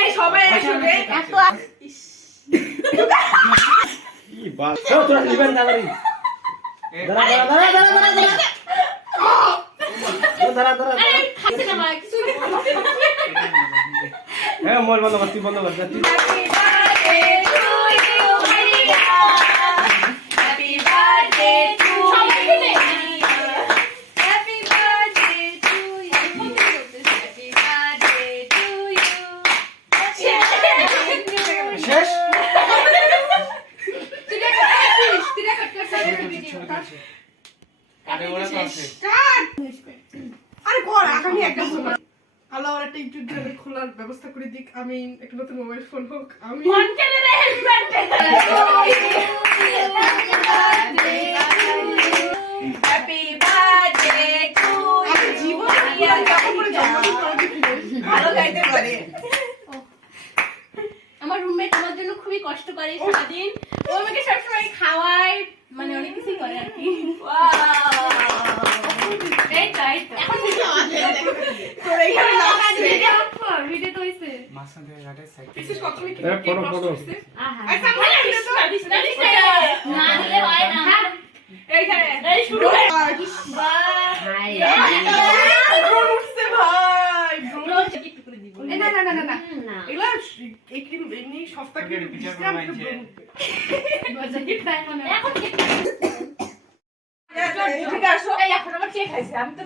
এই সবাই আসবে এত কি বাল তোরা নিবেন দাঁড়াই দাঁড়া এই খাইছে না ভাই কিছু হ্যাঁ মোবাইল বন্ধ কর তুই বন্ধ কর তুই happy birthday to happy birthday to happy birthday to you শেষ তুই করছিস আরে ওরা তো আছে আরে কর আগামী একটা সময় আল্লাহ ওর একটা ইউটিউব চ্যানেল খোলার ব্যবস্থা করে দিক। আমি একটা নতুন মোবাইল ফোন হোক। আমি ফোন কেনে রে happy birthday happy birthday two আমি জীবনে যখন করে জন্মদিন করা দেখি ভালো গাইতে পারে। আমার রুমমেট আমার জন্য খুবই কষ্ট করে সারাদিন। ও আমাকে সবসময় খাওয়ায়, মানে অনেক কিছু করে আর কি। এই তো এখন তোর এইখানে লাগছে ভিডিও তো হইছে। মাসা দিয়ে গাটে সাইড বিশেষ কখনো কি এ ফটো ফটো আহা আই সামনে দিলে তো না দিলে হয় না। এইখানে এই শুরু হয়। ভাই ব্রো উঠছে ভাই ব্রো একটু করে দিব। না না না না না না এগুলা একদিন এমনি সপ্তাহে পিঠা বিশ্রাম করে একটু মাইছে। এখন ঠিক আছে এই এখন আমার কে খাইছে আমি তো